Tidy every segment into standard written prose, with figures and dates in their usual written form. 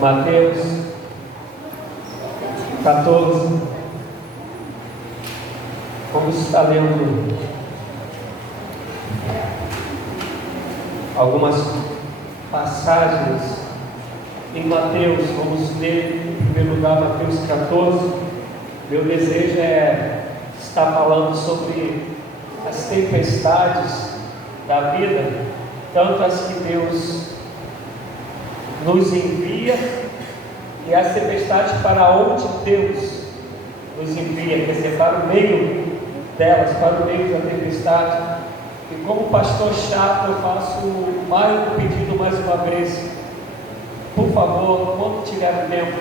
Mateus 14. Vamos estar lendo algumas passagens em Mateus. Vamos ler em primeiro lugar Mateus 14. Meu desejo é estar falando sobre as tempestades da vida, tanto as que Deus nos envia e as tempestades para onde Deus nos envia, quer dizer, para o meio delas, para o meio da tempestade. E como pastor chato, eu faço mais um pedido mais uma vez: por favor, quando tiver tempo,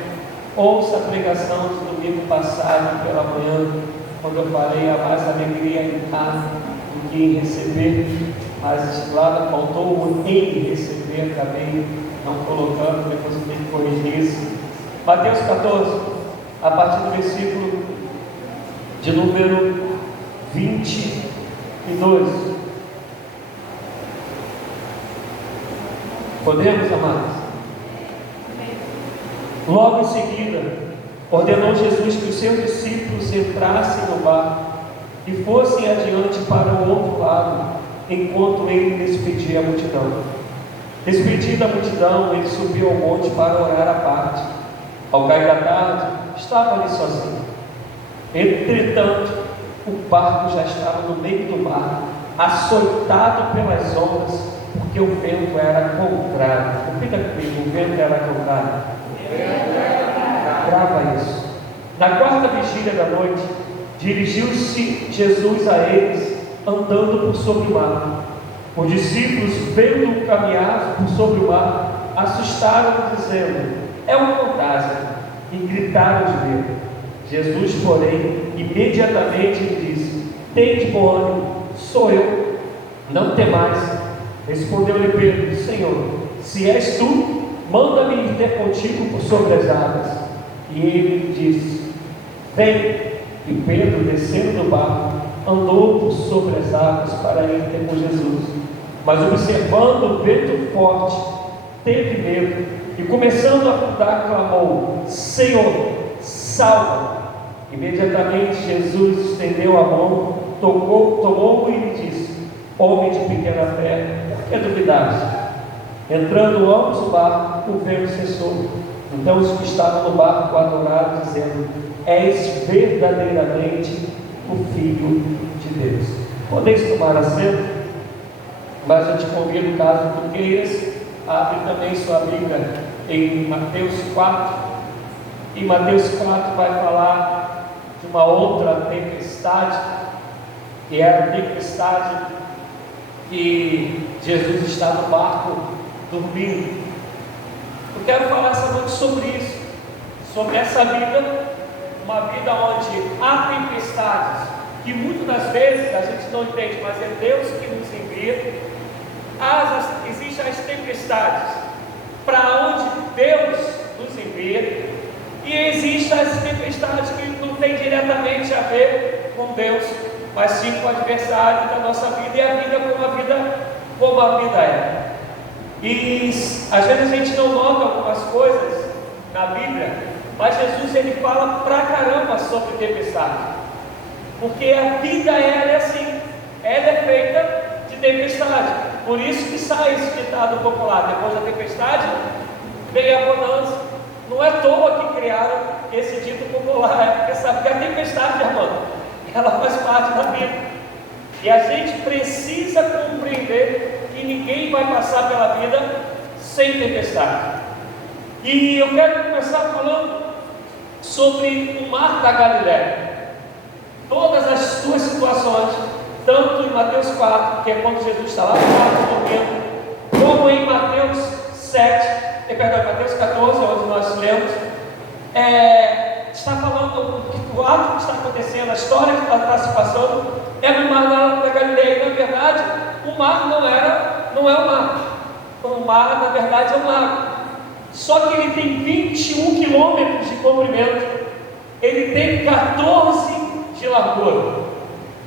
ouça a pregação de domingo passado pela manhã, quando eu falei a mais alegria em dar do que em receber, mas lá faltou o em receber, acabei não colocando, depois eu tenho que corrigir isso. Mateus 14, a partir do versículo de número 22. Podemos, amados? Logo em seguida, ordenou Jesus que os seus discípulos entrassem no barco e fossem adiante para o outro lado, enquanto ele despedia a multidão. Despedida a multidão, ele subiu ao monte para orar à parte. Ao cair da tarde, estava ali sozinho. Entretanto, o barco já estava no meio do mar, açoitado pelas ondas, porque o vento era contrário. Repita comigo: o vento era contrário. Grava isso. Na quarta vigília da noite, dirigiu-se Jesus a eles, andando por sobre o mar. Os discípulos, vendo-o caminhar por sobre o mar, assustaram-se, dizendo: é um fantasma, e gritaram de medo. Jesus, porém, imediatamente lhe disse: tende bom ânimo, sou eu, não temais. Respondeu-lhe Pedro: Senhor, se és tu, manda-me ir ter contigo por sobre as águas. E ele disse: vem. E Pedro, descendo do barco, andou por sobre as águas para ir ter com Jesus. Mas observando o vento forte, teve medo, e começando a afundar, clamou: Senhor, salva! Imediatamente Jesus estendeu a mão, tomou-o e lhe disse: homem de pequena fé, por que duvidaste? Entrando ambos no barco, o vento cessou. Então os que estavam no barco adoraram, dizendo: és verdadeiramente o Filho de Deus. Podeis tomar assento, mas eu te convido, caso tu queiras, abre também sua Bíblia em Mateus 4. E Mateus 4 vai falar de uma outra tempestade, que é a tempestade que Jesus está no barco dormindo. Eu quero falar essa noite sobre isso, sobre essa vida, uma vida onde há tempestades, que muitas das vezes a gente não entende, mas é Deus que nos envia. Existem as tempestades para onde Deus nos envia, e existem as tempestades que não têm diretamente a ver com Deus, mas sim com o adversário da nossa vida, e a vida como a vida é. E às vezes a gente não nota algumas coisas na Bíblia, mas Jesus ele fala pra caramba sobre tempestade, porque a vida ela é assim, ela é feita de tempestade. Por isso que sai esse ditado popular: depois da tempestade vem a bonança. Não é à toa que criaram esse dito popular, porque sabe que a tempestade, irmão, ela faz parte da vida, e a gente precisa compreender que ninguém vai passar pela vida sem tempestade. E eu quero começar falando sobre o mar da Galileia. Todas as suas situações, tanto em Mateus 4, que é quando Jesus está lá no barco dormindo, como em Mateus 14, onde nós lemos, está falando que o ato que está acontecendo, a história que está se passando, é no mar da Galileia. E na verdade, o mar não é o mar. O mar, na verdade, é um lago. Só que ele tem 21 quilômetros de comprimento, ele tem 14 de largura.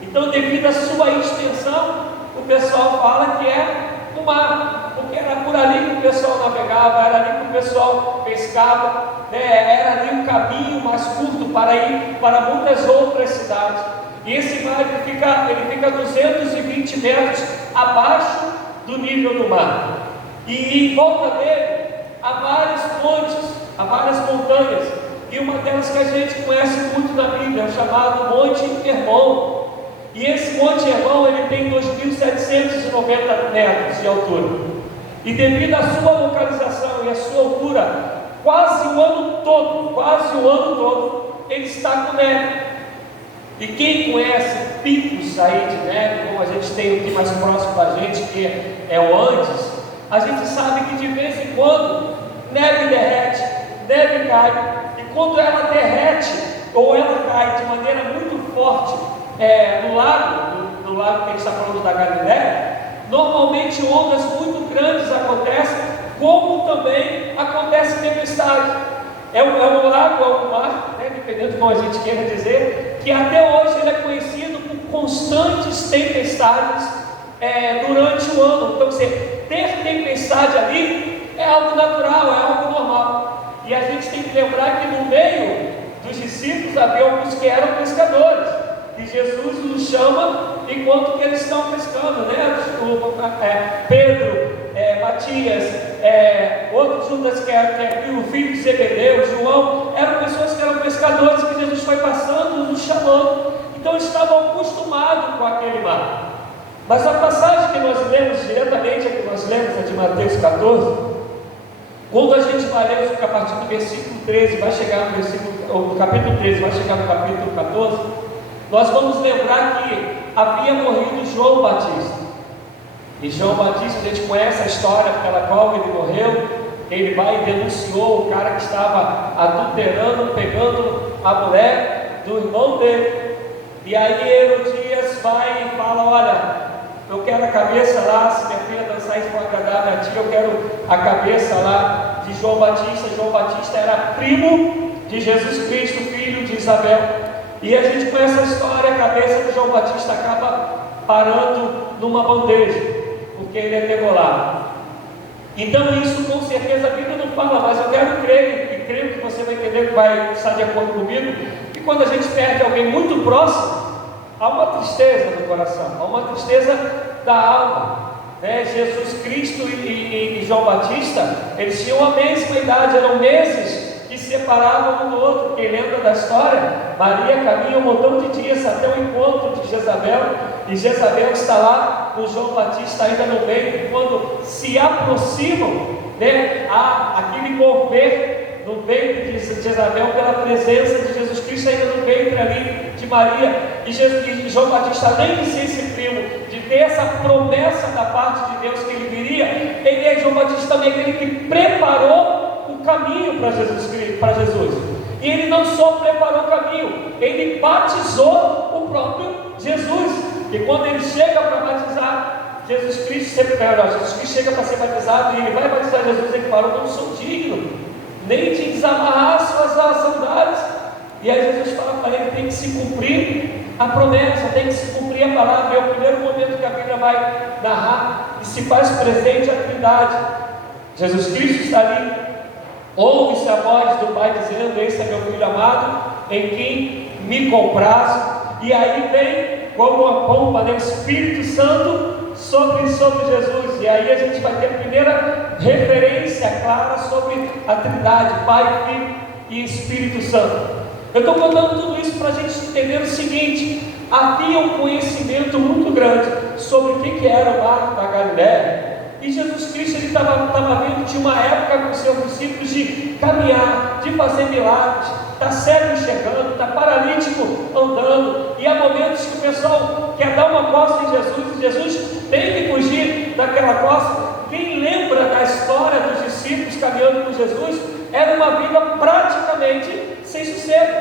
Então, devido à sua extensão, o pessoal fala que é o mar, porque era por ali que pessoal navegava, era ali que o pessoal pescava, né? Era ali um caminho mais curto para ir para muitas outras cidades. E esse mar ele fica 220 metros abaixo do nível do mar. E em volta dele há vários montes, há várias montanhas. E uma delas que a gente conhece muito na Bíblia, é o chamado Monte Hermon. E esse Monte Hermon, ele tem 2.790 metros de altura. E devido à sua localização e à sua altura, quase o ano todo, ele está com neve. E quem conhece picos aí de neve, como a gente tem aqui mais próximo da gente, que é o Andes, a gente sabe que de vez em quando neve derrete, neve cai, e quando ela derrete ou ela cai de maneira muito forte no lago que a gente está falando da Galileia, normalmente ondas muito grandes acontecem, como também acontece tempestade. É um lago, é um mar, né, dependendo de como a gente queira dizer, que até hoje ele é conhecido por constantes tempestades durante o ano. Então, ter tempestade ali é algo natural, é algo normal. E a gente tem que lembrar que no meio dos discípulos havia alguns que eram pescadores, e Jesus os chama enquanto que eles estão pescando, né? Pedro, Matias, outro Judas que é o filho de Zebedeu, João, eram pessoas que eram pescadores que Jesus foi passando, nos chamando. Então eles estavam acostumados com aquele mar. Mas a passagem que nós lemos diretamente, a que nós lemos, é de Mateus 14. Quando a gente vai ler a partir do versículo 13, vai chegar no capítulo 13, vai chegar no capítulo 14, nós vamos lembrar que havia morrido João Batista. E João Batista, a gente conhece a história pela qual ele morreu. Ele vai e denunciou o cara que estava adulterando, pegando a mulher do irmão dele. E aí Herodias vai e fala: olha, eu quero a cabeça lá, se minha filha dançar isso for agradável a ti, eu quero a cabeça lá de João Batista. João Batista era primo de Jesus Cristo, filho de Isabel. E a gente conhece a história, a cabeça de João Batista acaba parando numa bandeja, porque ele é degolado. Então isso com certeza a Bíblia não fala, mas eu quero crer, e creio que você vai entender, que vai estar de acordo comigo, que quando a gente perde alguém muito próximo, há uma tristeza no coração, há uma tristeza da alma. Jesus Cristo e João Batista, eles tinham a mesma idade, eram meses que separavam um do outro. Quem lembra da história? Maria caminha um montão de dias até o encontro de Jezabel, e Jezabel está lá com João Batista ainda no ventre. Quando se aproximam, há aquele mover no ventre de Jezabel pela presença de Jesus Cristo ainda no ventre ali de Maria. E João Batista, além de ser esse primo, de ter essa promessa da parte de Deus que ele viria, João Batista também aquele que preparou o caminho para Jesus. E ele não só preparou o caminho, ele batizou o próprio Jesus. E quando ele chega para batizar Jesus Cristo chega para ser batizado, e ele vai batizar Jesus, ele fala: eu não sou digno nem de desamarrar as suas sandálias. E aí Jesus fala para ele: tem que se cumprir a promessa, tem que se cumprir a palavra. É o primeiro momento que a Bíblia vai narrar e se faz presente a Trindade. Jesus Cristo está ali, ouve-se a voz do Pai dizendo: esse é meu Filho amado, em quem me comprazo. E aí vem como uma pompa, o Espírito Santo sobre Jesus. E aí a gente vai ter a primeira referência clara sobre a Trindade, Pai, Filho e Espírito Santo. Eu estou contando tudo isso para a gente entender o seguinte: havia um conhecimento muito grande sobre o que era o mar da Galileia. E Jesus Cristo estava vindo de uma época com seus discípulos de caminhar, de fazer milagres, está cego enxergando, está paralítico andando, e há momentos que o pessoal quer dar uma coça em Jesus, e Jesus tem que fugir daquela coça. Quem lembra da história dos discípulos caminhando com Jesus, era uma vida praticamente sem sossego.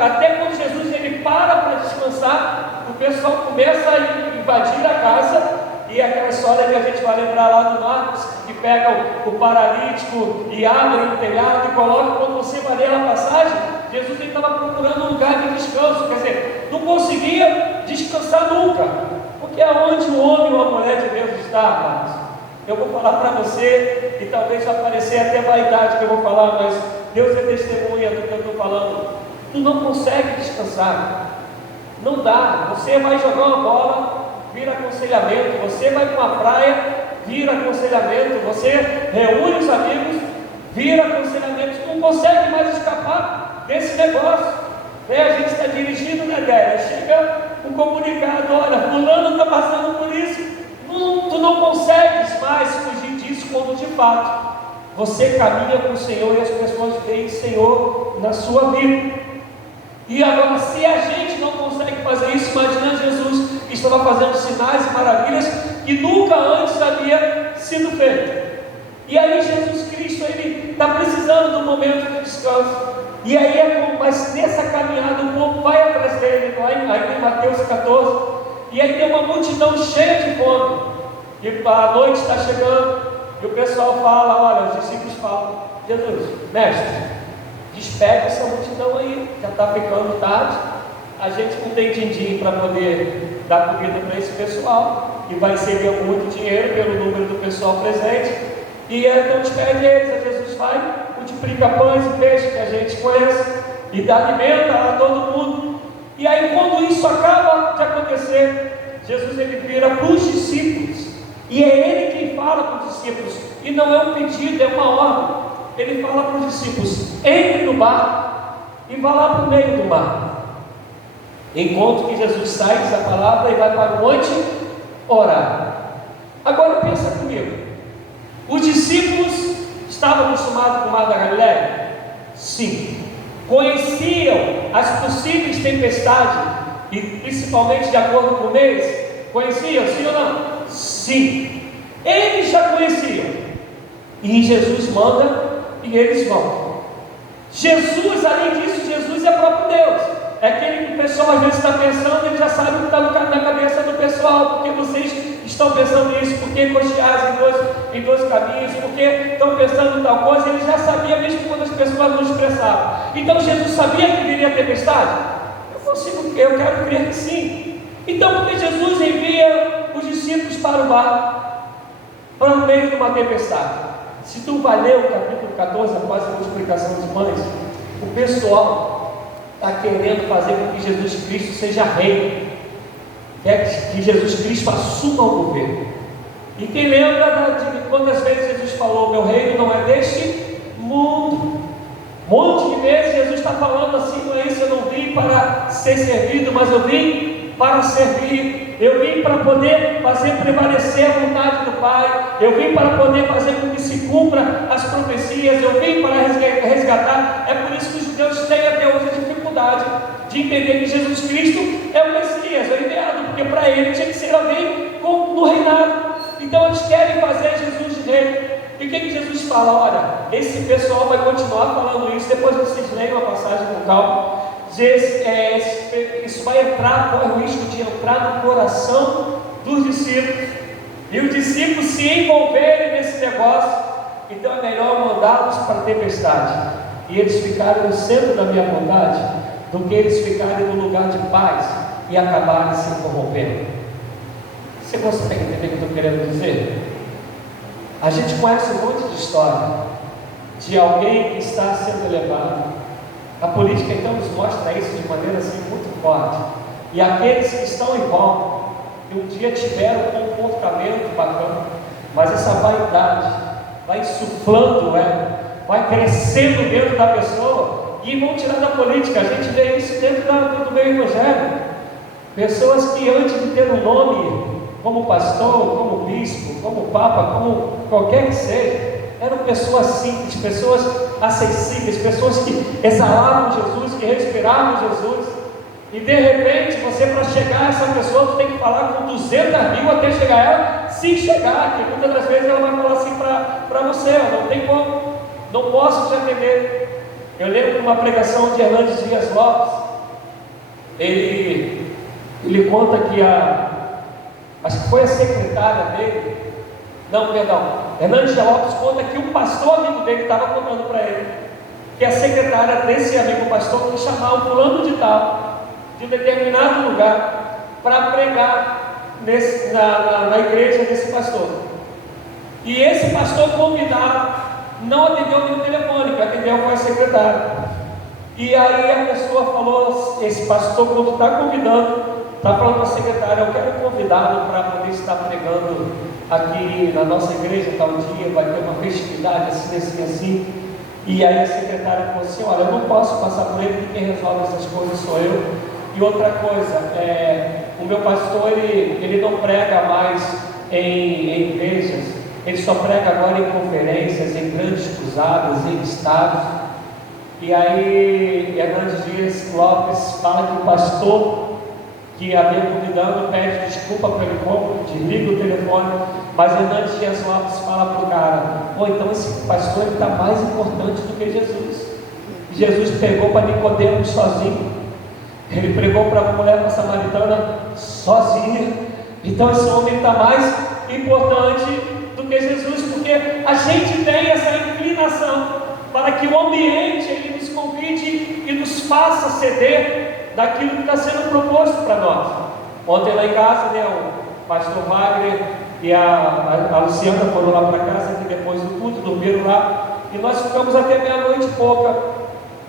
Até quando Jesus ele para descansar, o pessoal começa a invadir a casa. E aquela história que a gente vai lembrar lá do Marcos, que pega o paralítico e abre o telhado e coloca. Quando você vai ler a passagem, Jesus estava procurando um lugar de descanso, quer dizer, não conseguia descansar nunca, porque aonde o homem ou a mulher de Deus está, amados, Eu vou falar para você, e talvez vai parecer até vaidade que eu vou falar, mas Deus é testemunha do que eu estou falando. Tu não consegue descansar, não dá. Você vai jogar uma bola, vira aconselhamento. Você vai para uma praia, vira aconselhamento. Você reúne os amigos, vira aconselhamento. Tu não consegue mais escapar desse negócio. A gente está dirigindo, né, Délia? Chega um comunicado: olha, fulano está passando por isso. Tu não consegues mais fugir disso, quando de fato você caminha com o Senhor e as pessoas veem o Senhor na sua vida. E agora, se a gente não consegue fazer isso, imagina Jesus que estava fazendo sinais e maravilhas que nunca antes havia sido feito. E aí Jesus Cristo, ele está precisando de um momento de descanso. E aí, mas nessa caminhada o povo vai atrás dele, aí em Mateus 14, e aí tem uma multidão cheia de fome. E a noite está chegando, e o pessoal fala, olha, os discípulos falam: Jesus, mestre, despede essa multidão aí, já está ficando tarde, a gente não tem din-din para poder dar comida para esse pessoal, e vai receber muito dinheiro pelo número do pessoal presente, e então despede eles. A Jesus vai, multiplica pães e peixes que a gente conhece, e dá alimento a todo mundo. E aí, quando isso acaba de acontecer, Jesus ele vira para os discípulos, e é ele quem fala para os discípulos, e não é um pedido, é uma ordem. Ele fala para os discípulos: entre no barco e vá lá para o meio do mar. Enquanto que Jesus sai dessa palavra e vai para o monte orar. Agora pensa comigo, os discípulos estavam acostumados com o mar da Galileia? Sim. Conheciam as possíveis tempestades, e principalmente de acordo com eles? Conheciam, sim ou não? Sim, eles já conheciam, e Jesus manda e eles vão. Jesus, além disso, Jesus é próprio Deus. É aquele que o pessoal às vezes está pensando, ele já sabe o que está na cabeça do pessoal, porque vocês estão pensando nisso, porque cocheais em dois caminhos, porque estão pensando em tal coisa. Ele já sabia, mesmo quando as pessoas não expressavam. Então Jesus sabia que viria a tempestade? Eu quero crer que sim. Então, porque Jesus envia os discípulos para o mar, para o meio de uma tempestade? Se tu vai ler o capítulo 14, após a multiplicação dos pães, o pessoal está querendo fazer com que Jesus Cristo seja rei, quer que Jesus Cristo assuma o governo. E quem lembra de quantas vezes Jesus falou: meu reino não é deste mundo? Um monte de vezes Jesus está falando assim: não é isso, eu não vim para ser servido, mas eu vim para servir. Eu vim para poder fazer prevalecer a vontade do Pai. Eu vim para poder fazer com que se cumpra as profecias. Eu vim para resgatar. É por isso que os judeus têm até hoje a dificuldade de entender que Jesus Cristo é o Messias, é o enviado, porque para ele tinha que ser alguém no reinado. Então eles querem fazer Jesus de rei. E o que Jesus fala? Olha, esse pessoal vai continuar falando isso. Depois vocês leiam a passagem com calma. Isso vai corre o risco de entrar no coração dos discípulos, e os discípulos se envolverem nesse negócio. Então é melhor mandá-los para a tempestade, e eles ficarem no centro da minha vontade, do que eles ficarem no lugar de paz e acabarem se corrompendo. Você consegue entender o que eu estou querendo dizer? A gente conhece um monte de história de alguém que está sendo elevado. A política então nos mostra isso de maneira assim muito forte. E aqueles que estão em volta, que um dia tiveram um comportamento bacana, mas essa vaidade vai insuflando, vai crescendo dentro da pessoa, e vão tirar da política. A gente vê isso dentro do meio evangélico. Pessoas que antes de ter um nome como pastor, como bispo, como papa, como qualquer que seja, eram pessoas simples, pessoas acessíveis, pessoas que exalavam Jesus, que respiravam Jesus. E de repente, você, para chegar a essa pessoa, você tem que falar com 200 mil até chegar a ela, se chegar, que muitas das vezes ela vai falar assim para você: não tem como, não posso te atender. Eu lembro de uma pregação de Hernandes Dias Lopes. Ele conta que acho que foi a secretária dele, Hernandes Dias Lopes conta que um pastor amigo dele estava contando para ele que a secretária desse amigo pastor quis chamar o fulano de tal, de um determinado lugar, para pregar na igreja desse pastor. E esse pastor convidado não atendeu nenhum telefone, que atendeu foi a secretária. E aí a pessoa falou, esse pastor, quando está convidando, está falando para a secretária: eu quero convidá-lo para poder estar pregando aqui na nossa igreja tal dia, vai ter uma festividade assim, assim, assim. E aí a secretária falou assim: olha, eu não posso passar por ele, porque quem resolve essas coisas sou eu. E outra coisa, o meu pastor, ele não prega mais em igrejas, ele só prega agora em conferências, em grandes cruzadas, em estados. E aí Hernandes Dias Lopes fala que o pastor que havia convidando pede desculpa pelo incômodo, desliga o telefone, mas Hernandes Dias Lopes fala para o cara: então esse pastor está mais importante do que Jesus. Jesus pregou para Nicodemo sozinho, ele pregou para a mulher samaritana sozinha. Então esse homem está mais importante do que Jesus, porque a gente tem essa inclinação para que o ambiente ele nos convide e nos faça ceder daquilo que está sendo proposto para nós. Ontem lá em casa, o pastor Wagner e a Luciana foram lá para casa, que depois do culto dormiram lá, e nós ficamos até meia-noite e pouca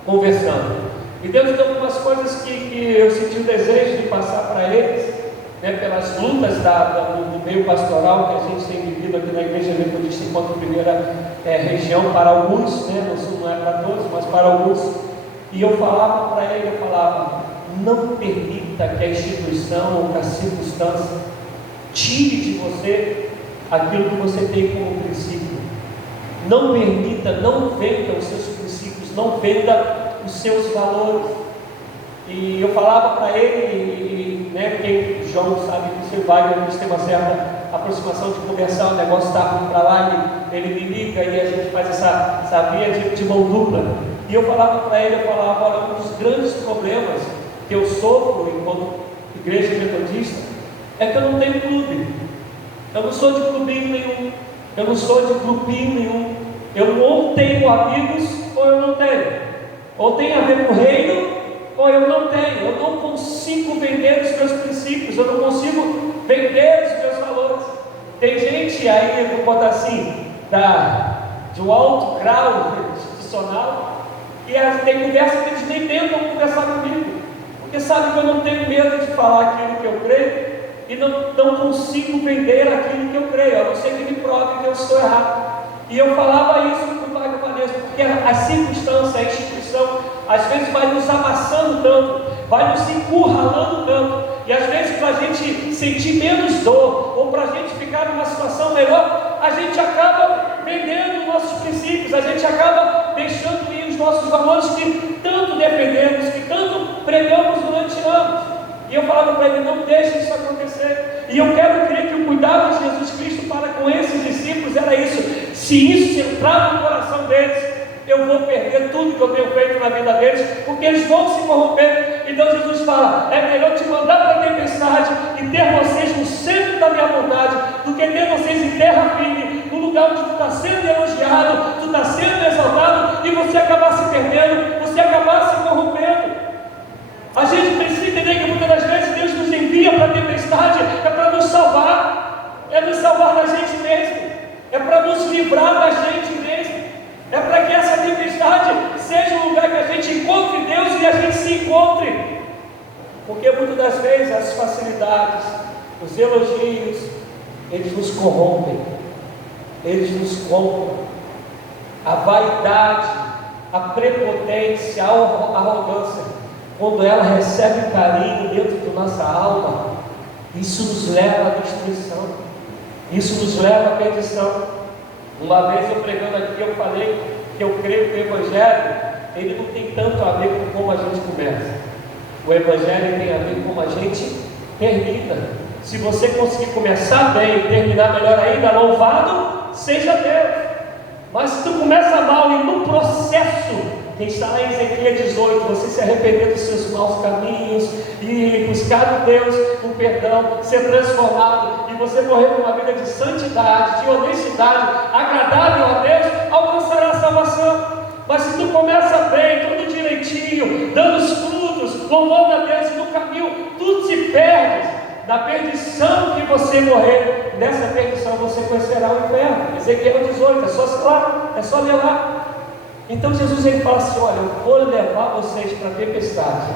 conversando. E Deus deu algumas coisas que eu senti o desejo de passar para eles, pelas lutas do meio pastoral que a gente tem vivido aqui na Igreja Metodista enquanto primeira região para alguns, não é para todos, mas para alguns. E eu falava para ele, não permita que a instituição ou que a circunstância tire de você aquilo que você tem como princípio. Não permita, não venda os seus princípios, não venda os seus valores. E eu falava para ele, quem João sabe que você vai, a gente tem uma certa aproximação de conversar, o negócio está ruim para lá, ele me liga e a gente faz essa via de mão dupla. E eu falava para ele, olha, um dos grandes problemas que eu sofro enquanto igreja metodista é que eu não tenho clube. Eu não sou de clubinho nenhum, eu não sou de grupinho nenhum. Eu ou tenho amigos ou eu não tenho. Ou tem a ver com o reino ou eu não tenho. Eu não consigo vender os meus princípios, eu não consigo vender os meus valores. Tem gente aí, eu vou botar assim, de um alto grau institucional, e tem conversa que eles nem tentam conversar comigo, porque sabem que eu não tenho medo de falar aquilo que eu creio, e não consigo vender aquilo que eu creio, a não ser que me prove que eu estou errado. E eu falava isso para o Pai Vanessa, porque a circunstância, a instituição, às vezes vai nos amassando tanto, vai nos encurralando tanto, e às vezes para a gente sentir menos dor, ou para a gente ficar numa situação melhor, a gente acaba vendendo nossos princípios, a gente acaba deixando ir os nossos valores que tanto defendemos, que tanto pregamos durante anos. E eu falava para ele: não deixe isso acontecer. E eu quero crer que o cuidado de Jesus Cristo para com esses discípulos era isso. Se isso entrar no coração deles, eu vou perder tudo que eu tenho feito na vida deles, porque eles vão se corromper. Então Jesus fala: é melhor te mandar para a tempestade e ter vocês no centro da minha vontade, do que ter vocês em terra firme, no lugar onde tu está sendo elogiado, tu está sendo exaltado, e você acabar se perdendo, você acabar se corrompendo. A gente precisa entender que muitas das vezes Deus nos envia para a tempestade, é para nos salvar, é nos salvar da gente mesmo, é para nos livrar da gente mesmo, é para que essa tempestade seja um lugar que a gente encontre Deus e a gente se encontre, porque muitas das vezes as facilidades, os elogios, eles nos corrompem, eles nos compram. A vaidade, a prepotência, a arrogância, quando ela recebe carinho dentro da nossa alma, isso nos leva à destruição, isso nos leva à perdição. Uma vez eu pregando aqui, eu falei que eu creio que o Evangelho, ele não tem tanto a ver com como a gente começa. O Evangelho tem a ver com como a gente termina. Se você conseguir começar bem e terminar melhor ainda, louvado seja Deus. Mas se tu começa mal e no processo, quem está lá em Ezequiel 18, você se arrepender dos seus maus caminhos e buscar de Deus o perdão, ser transformado, e você morrer numa vida de santidade, de honestidade, agradável a Deus, alcançará a salvação. Mas se tu começa bem, tudo direitinho, dando os frutos, louvando a Deus, e no caminho tu te perdes, na perdição que você morrer, nessa perdição você conhecerá o inferno. Ezequiel 18, é só ler lá. Então Jesus ele fala assim: olha, eu vou levar vocês para a tempestade,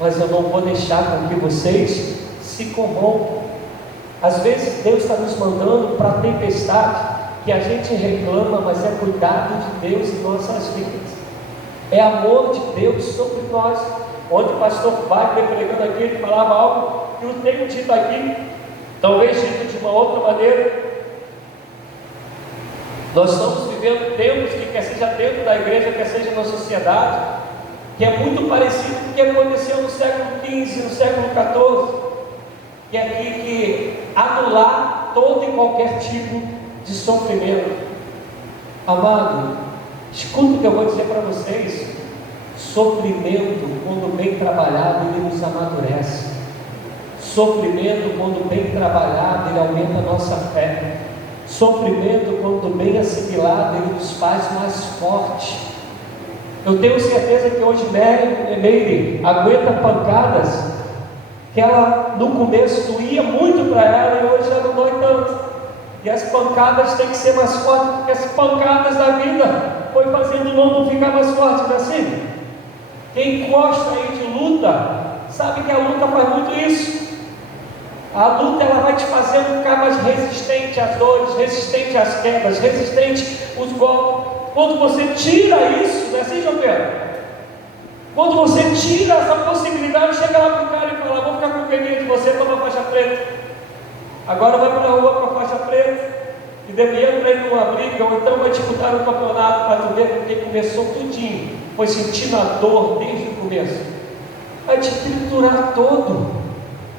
mas eu não vou deixar com que vocês se corrompam. Às vezes Deus está nos mandando para a tempestade, que a gente reclama, mas é cuidado de Deus em nossas vidas, é amor de Deus sobre nós. Onde o pastor Wagner pregando aqui, ele falava algo que eu tenho dito aqui, talvez dito de uma outra maneira. Nós estamos vivendo tempos que, quer seja dentro da igreja, quer seja na sociedade, que é muito parecido com o que aconteceu no século XV, no século XIV, que é que anular todo e qualquer tipo de sofrimento. Amado, escuta o que eu vou dizer para vocês: sofrimento, quando bem trabalhado, ele nos amadurece. Sofrimento, quando bem trabalhado, ele aumenta a nossa fé. Sofrimento, quando bem assimilado, ele nos faz mais forte. Eu tenho certeza que hoje Meire aguenta pancadas que ela no começo doía muito para ela, e hoje ela não dói tanto. E as pancadas têm que ser mais fortes, porque as pancadas da vida foi fazendo o lombo ficar mais forte, não é assim? Quem gosta aí de luta, sabe que a luta faz muito isso. A luta ela vai te fazendo ficar mais resistente às dores, resistente às quedas, resistente aos golpes. Quando você tira isso, não é assim, João Pedro? Quando você tira essa possibilidade, chega lá para o cara e fala: vou ficar com peninha de você, toma faixa preta. Agora vai para a rua com a faixa preta, e devia entrar em uma briga, ou então vai disputar um campeonato para tu ver, porque começou tudinho, foi sentindo a dor desde o começo, vai te triturar todo.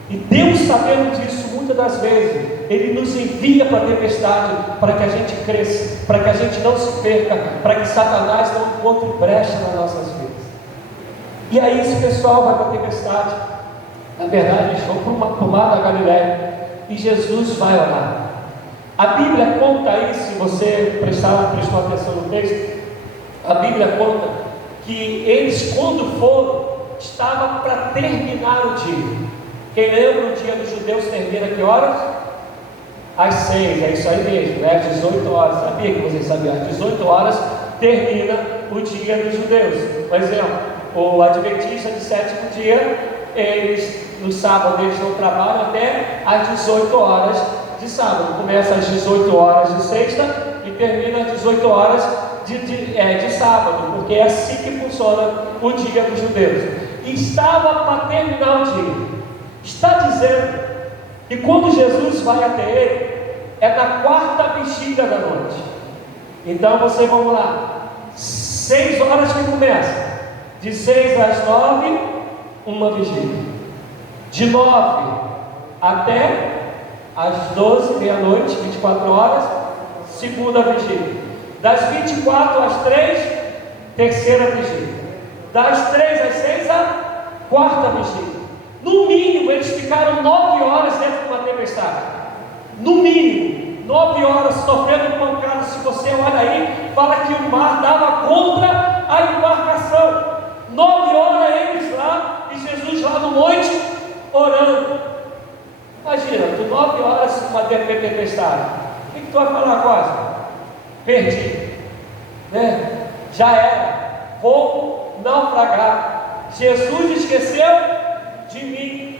E Deus, sabendo disso, muitas das vezes Ele nos envia para a tempestade, para que a gente cresça, para que a gente não se perca, para que Satanás não encontre brecha nas nossas vidas. E aí esse pessoal vai para a tempestade. Na verdade, eles vão para o mar da Galileia, e Jesus vai orar. A Bíblia conta isso, se você prestou atenção no texto, a Bíblia conta que eles, quando foram, estava para terminar o dia. Quem lembra, o dia dos judeus termina que horas? Às 6, é isso aí mesmo, né? 18 horas, sabia que vocês sabiam, às 18 horas termina o dia dos judeus. Por exemplo, o adventista de sétimo dia, eles, no sábado eles não trabalham até às 18 horas de sábado, começa às 18 horas de sexta e termina às 18 horas de sábado, porque é assim que funciona o dia dos judeus. E estava para terminar o dia. Está dizendo que quando Jesus vai até ele, é na quarta vigília da noite. Então vocês vão lá, 6 horas que começa, de 6 às 9, uma vigília, de 9 até às 12, meia-noite, 24 horas, segunda vigília, das 24 às 3, terceira vigília, das 3 às 6, a quarta vigília. No mínimo, eles ficaram 9 horas dentro de uma tempestade. No mínimo, 9 horas sofrendo pancada. Se você olha aí, fala que o mar dava contra a embarcação. 9 horas eles lá, e Jesus lá no monte, orando. Imagina, tu 9 horas uma tempestade. O que tu vai falar agora? Perdi, né? Já era, vou naufragar. Jesus esqueceu de mim.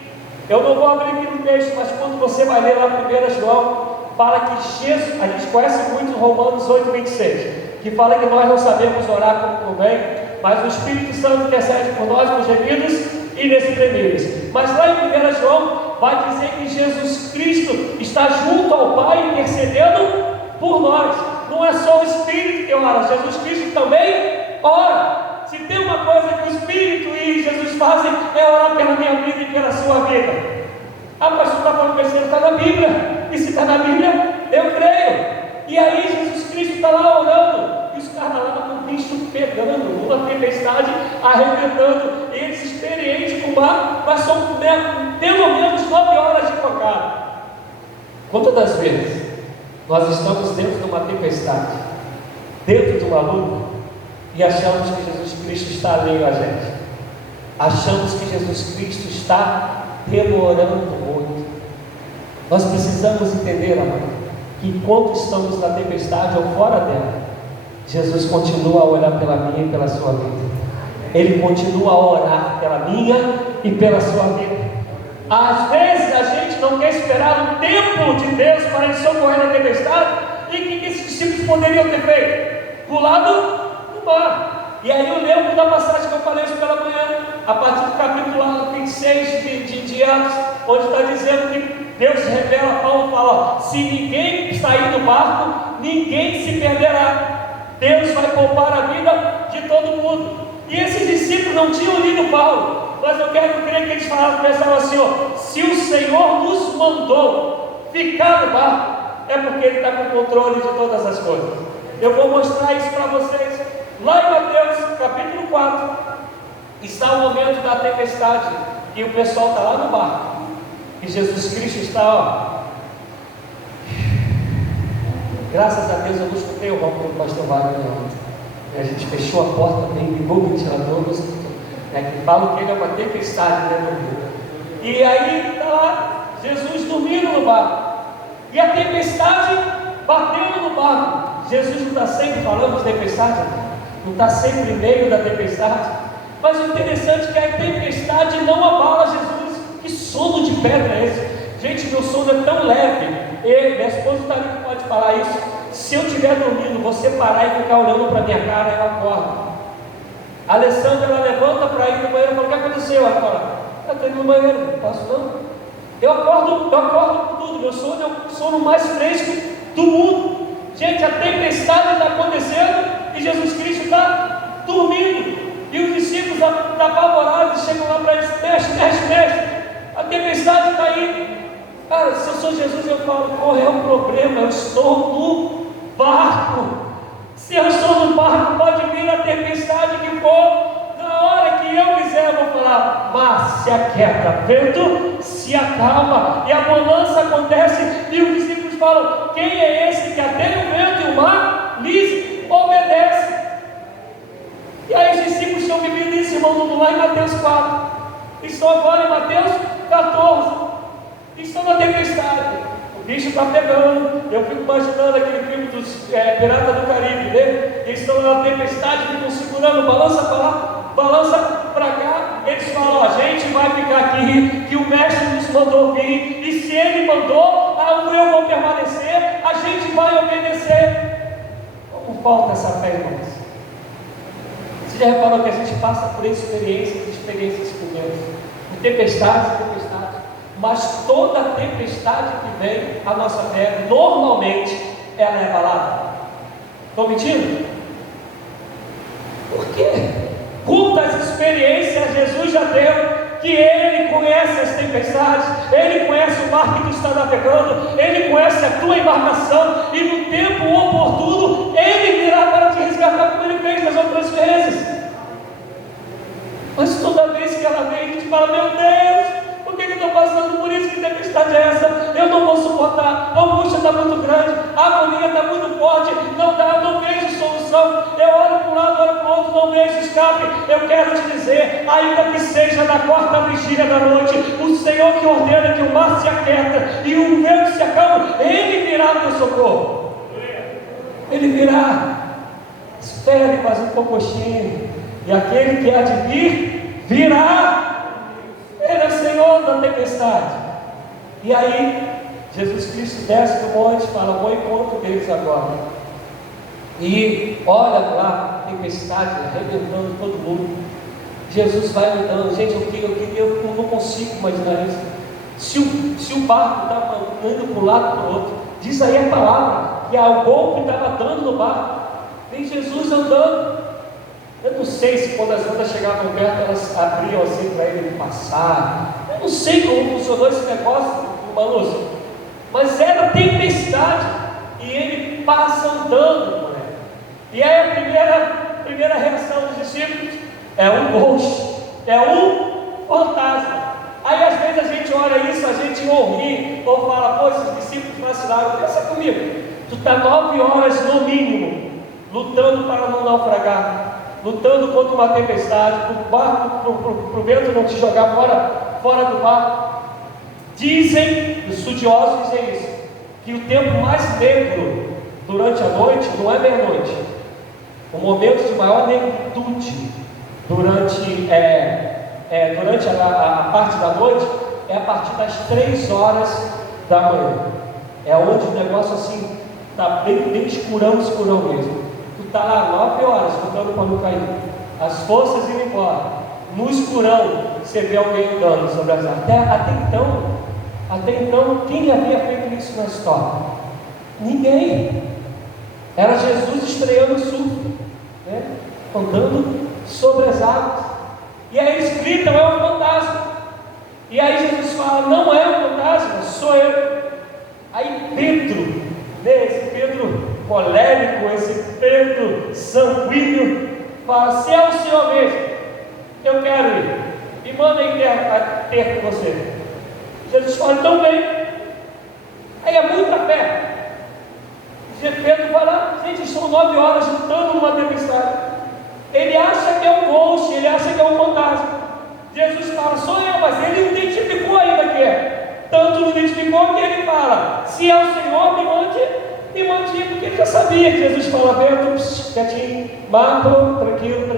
Eu não vou abrir aqui no texto, mas quando você vai ler lá 1 João, fala que Jesus, a gente conhece muito Romanos 8,26, que fala que nós não sabemos orar como convém, mas o Espírito Santo intercede por nós com gemidos inexprimíveis. Mas lá em 1 João vai dizer que Jesus Cristo está junto ao Pai intercedendo por nós. Não é só o Espírito que ora, Jesus Cristo também ora. Se tem uma coisa que o Espírito e Jesus fazem, é orar pela minha vida e pela sua vida. Ah, pastor, está falando besteira, está na Bíblia. E se está na Bíblia, eu creio. E aí Jesus Cristo está lá orando, e os caras lá com o bicho pegando, uma tempestade arrebentando, eles experientes com o mar, mas são pelo menos 9 horas de pancada. Quantas das vezes nós estamos dentro de uma tempestade, dentro de uma luta, e achamos que Jesus Cristo está alheio a gente, achamos que Jesus Cristo está demorando muito, Nós precisamos entender, amado, que enquanto estamos na tempestade ou fora dela, Jesus continua a orar pela minha e pela sua vida. Ele continua a orar pela minha e pela sua vida. Às vezes a gente não quer esperar o tempo de Deus para ele socorrer na tempestade. E o que esses discípulos poderiam ter feito? Pulado no mar. E aí eu lembro da passagem que eu falei hoje pela manhã, a partir do capítulo 26 de Atos, onde está dizendo que Deus revela a Paulo, fala: se ninguém sair do barco, ninguém se perderá. Deus vai poupar a vida de todo mundo. E esses discípulos não tinham lido Paulo, mas eu quero crer que eles pensavam assim: ó, se o Senhor nos mandou ficar no barco, é porque Ele está com o controle de todas as coisas. Eu vou mostrar isso para vocês. Lá em Mateus capítulo 4, está o momento da tempestade, e o pessoal está lá no barco, e Jesus Cristo está, ó. Graças a Deus eu não escutei o ronco do pastor Wagner ontem. A gente fechou a porta, bem, ligou o ventilador, que falam que ele é uma tempestade, né, meu Deus? E aí está lá Jesus dormindo no barco, e a tempestade batendo no barco. Jesus não está sempre falando de tempestade, não está sempre em meio da tempestade. Mas o interessante é que a tempestade não abala Jesus. Que sono de pedra é esse? Gente, meu sono é tão leve. Minha esposa está ali que pode falar isso. Se eu estiver dormindo, você parar e ficar olhando para minha cara, eu acordo. A Alessandra, ela levanta para ir no banheiro e fala: o que aconteceu? Ela fala: eu estou indo no banheiro, não posso não. Eu acordo com tudo. Meu sono é o sono mais fresco do mundo. Gente, a tempestade está acontecendo e Jesus Cristo está dormindo. E os discípulos apavorados chegam lá para ele: mestre, a tempestade está aí. Cara, se eu sou Jesus, eu falo: qual é o problema? Eu estou no barco. Se eu estou no barco, pode vir a tempestade que for. Na hora que eu quiser, eu vou falar: mar, se aquieta, vento, se acalma. E a bonança acontece. E os discípulos falam: quem é esse que até o vento e o mar lhes obedece? E aí os discípulos tinham vivido isso, irmão, lá em Mateus 4. Estão agora em Mateus 14. Estão na tempestade. O bicho está pegando. Eu fico imaginando aquele filme dos Piratas do Caribe, né? Eles estão na tempestade, ficam segurando, balança para lá, balança para cá. Eles falam: a gente vai ficar aqui, que o mestre nos mandou vir, e se ele mandou, eu vou permanecer, a gente vai obedecer. Como falta essa fé, irmãos? Você já reparou que a gente passa por experiências com Deus, por tempestades, mas toda tempestade que vem à nossa fé, normalmente, ela é abalada. Estou mentindo? Por quê? Quantas experiências Jesus já deu, que Ele conhece as tempestades, Ele conhece o mar que tu está navegando, Ele conhece a tua embarcação, e no tempo oportuno, Ele virá para te resgatar, como Ele fez das outras vezes. Mas toda vez que ela vem, a gente fala: meu Deus, por que eu estou passando por isso? Que tempestade é essa? Eu não vou suportar, a angústia está muito grande, a agonia está muito forte, não dá, eu não vejo solução, eu olho para um lado, olho para o outro, não vejo escape. Eu quero te dizer, ainda que seja na quarta vigília da noite, o Senhor que ordena que o mar se aquieta e o vento se acalma, Ele virá no teu socorro. Ele virá. Espere mais um pouquinho, e aquele que há de vir, virá. Ele é o Senhor da tempestade. E aí, Jesus Cristo desce do monte e fala: vou ao encontro deles agora. E olha lá, tempestade arrebentando todo mundo. Jesus vai andando. Gente, eu não consigo imaginar isso. Se o barco estava andando para um lado para o outro, diz aí a palavra que o golpe estava dando no barco. Vem Jesus andando. Eu não sei se quando as ondas chegavam perto, elas abriam assim para ele passar. Eu não sei como funcionou esse negócio, Manúcio. Mas era tempestade, e ele passa andando por ela. E aí a primeira reação dos discípulos é um ghost, é um fantasma. Aí às vezes a gente olha isso, a gente ou ri, ou fala: pô, esses discípulos vacilaram. Pensa comigo, tu está 9 horas no mínimo, lutando para não naufragar, lutando contra uma tempestade, para o barco, para o vento não te jogar fora do barco. Dizem, os estudiosos dizem isso, que o tempo mais negro durante a noite não é meia-noite. O momento de maior negritude durante a parte da noite é a partir das 3 horas da manhã. É onde o negócio assim está bem escurão mesmo. Tu está lá 9 horas lutando para não cair, as forças indo embora, no escurão você vê alguém andando sobre as águas. Até então, quem havia feito isso na história? Ninguém. Era Jesus estreando o surf, né? Andando sobre as águas. E aí eles gritam: é um fantasma. E aí Jesus fala: não é um fantasma, sou eu. Aí Pedro, né, esse Pedro colérico, esse Pedro sanguíneo, fala: se é o Senhor mesmo, eu quero ir, me manda ir ter com você. Jesus fala: então vem. Aí é muita fé. Pedro vai lá, gente, são 9 horas lutando numa tempestade. Ele acha que é um ghost, ele acha que é um fantasma. Jesus fala: sou eu, mas ele não identificou ainda que é. Tanto não identificou que ele fala: se é o Senhor, me mande, porque ele já sabia que Jesus falava: Pedro, quietinho, Marco, tranquilo.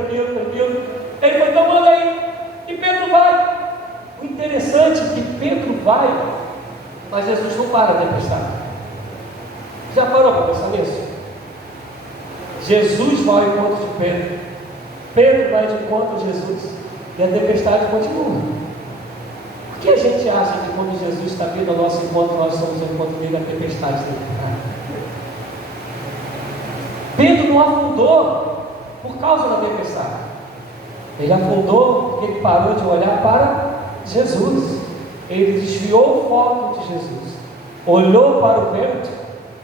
Ele falou: então manda aí. E Pedro vai. O interessante é que Pedro vai, mas Jesus não para a tempestade. Já parou para pensar nisso? Jesus vai ao encontro de Pedro, Pedro vai de encontro a Jesus, e a tempestade continua. Por que a gente acha que quando Jesus está vindo ao nosso encontro, nós estamos ao encontro dele, a tempestade está vindo? Pedro não afundou por causa da tempestade. Ele afundou porque ele parou de olhar para Jesus. Ele desviou o foco de Jesus, olhou para o vento,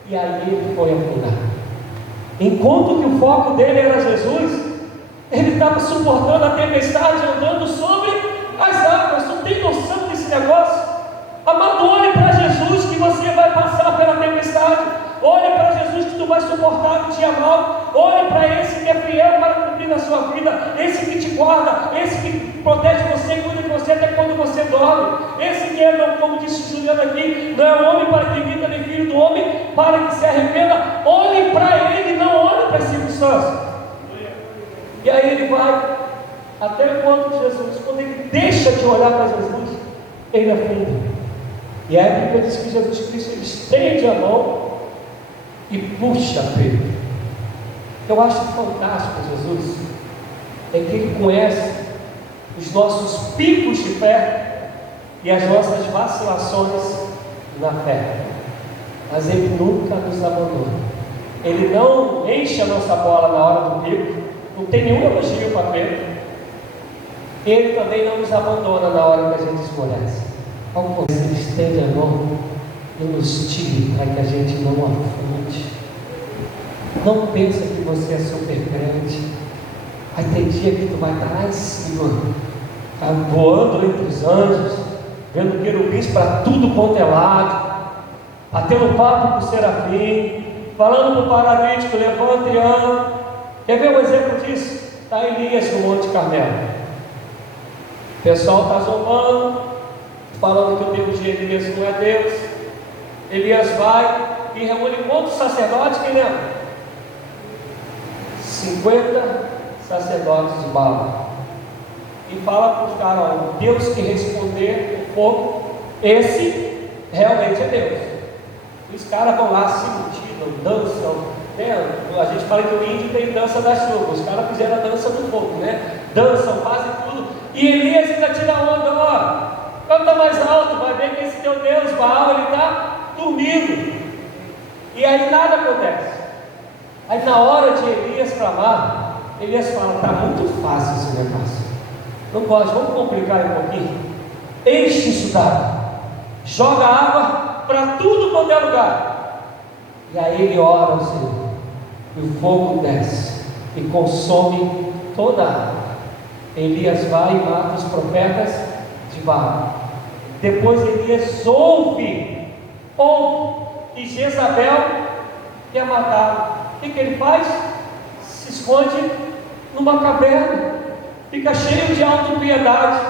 e aí ele foi afundar. Enquanto que o foco dele era Jesus, ele estava suportando a tempestade, andando sobre as águas. Tu tem noção desse negócio? Amado, olhe para Jesus que você vai passar pela tempestade. Olhe para Jesus que tu vai suportar o dia mal. Olhe para esse que é fiel para cumprir na sua vida, esse que te guarda, esse que protege você, cuida de você até quando você dorme. Esse que é, como disse Juliano aqui, não é homem para que minta, nem filho do homem para que se arrependa. Olhe para ele, não olhe para as circunstâncias. E aí ele vai até o encontro de Jesus. Quando ele deixa de olhar para Jesus, ele afunda. E aí a Bíblia diz que Jesus Cristo ele estende a mão e puxa Pedro. Eu acho fantástico Jesus é que ele conhece os nossos picos de fé e as nossas vacilações na fé, mas ele nunca nos abandona. Ele não enche a nossa bola na hora do pico. Não tem nenhum elogio para Pedro. Ele também não nos abandona na hora que a gente esmorece. Ao contrário, ele estende a mão e nos tire para que a gente não afunde. Não pensa que você é super grande. Aí tem dia que tu vai estar lá em cima, tá voando entre os anjos, vendo querubins para tudo quanto é lado, batendo papo com o serafim, falando para o paralítico: levanta e anda. Quer ver um exemplo disso? Está Elias no Monte Carmelo. O pessoal está zombando, falando que o Deus de Elias não é Deus. Elias vai e reúne quantos sacerdotes? Quem lembra? 50 sacerdotes de Baal. E fala para os caras: o Deus que responder o fogo, esse realmente é Deus. E os caras vão lá, se mutilam, dançam. A gente fala que o índio tem dança da chuva. Os caras fizeram a dança do fogo, né? Dançam, fazem tudo. E Elias ainda tira a onda: ó, canta mais alto, vai ver que esse teu Deus, Baal, ele está dormindo. E aí nada acontece. Aí na hora de Elias clamar, Elias fala: está muito fácil esse negócio, não pode, vamos complicar um pouquinho. Enche isso d'água, joga água para tudo quanto é lugar. E aí ele ora ao Senhor, e o fogo desce e consome toda a água. Elias vai e mata os profetas de Baal. Depois Elias ouve que Jezabel ia matar. O que ele faz? Se esconde numa caverna, fica cheio de autopiedade.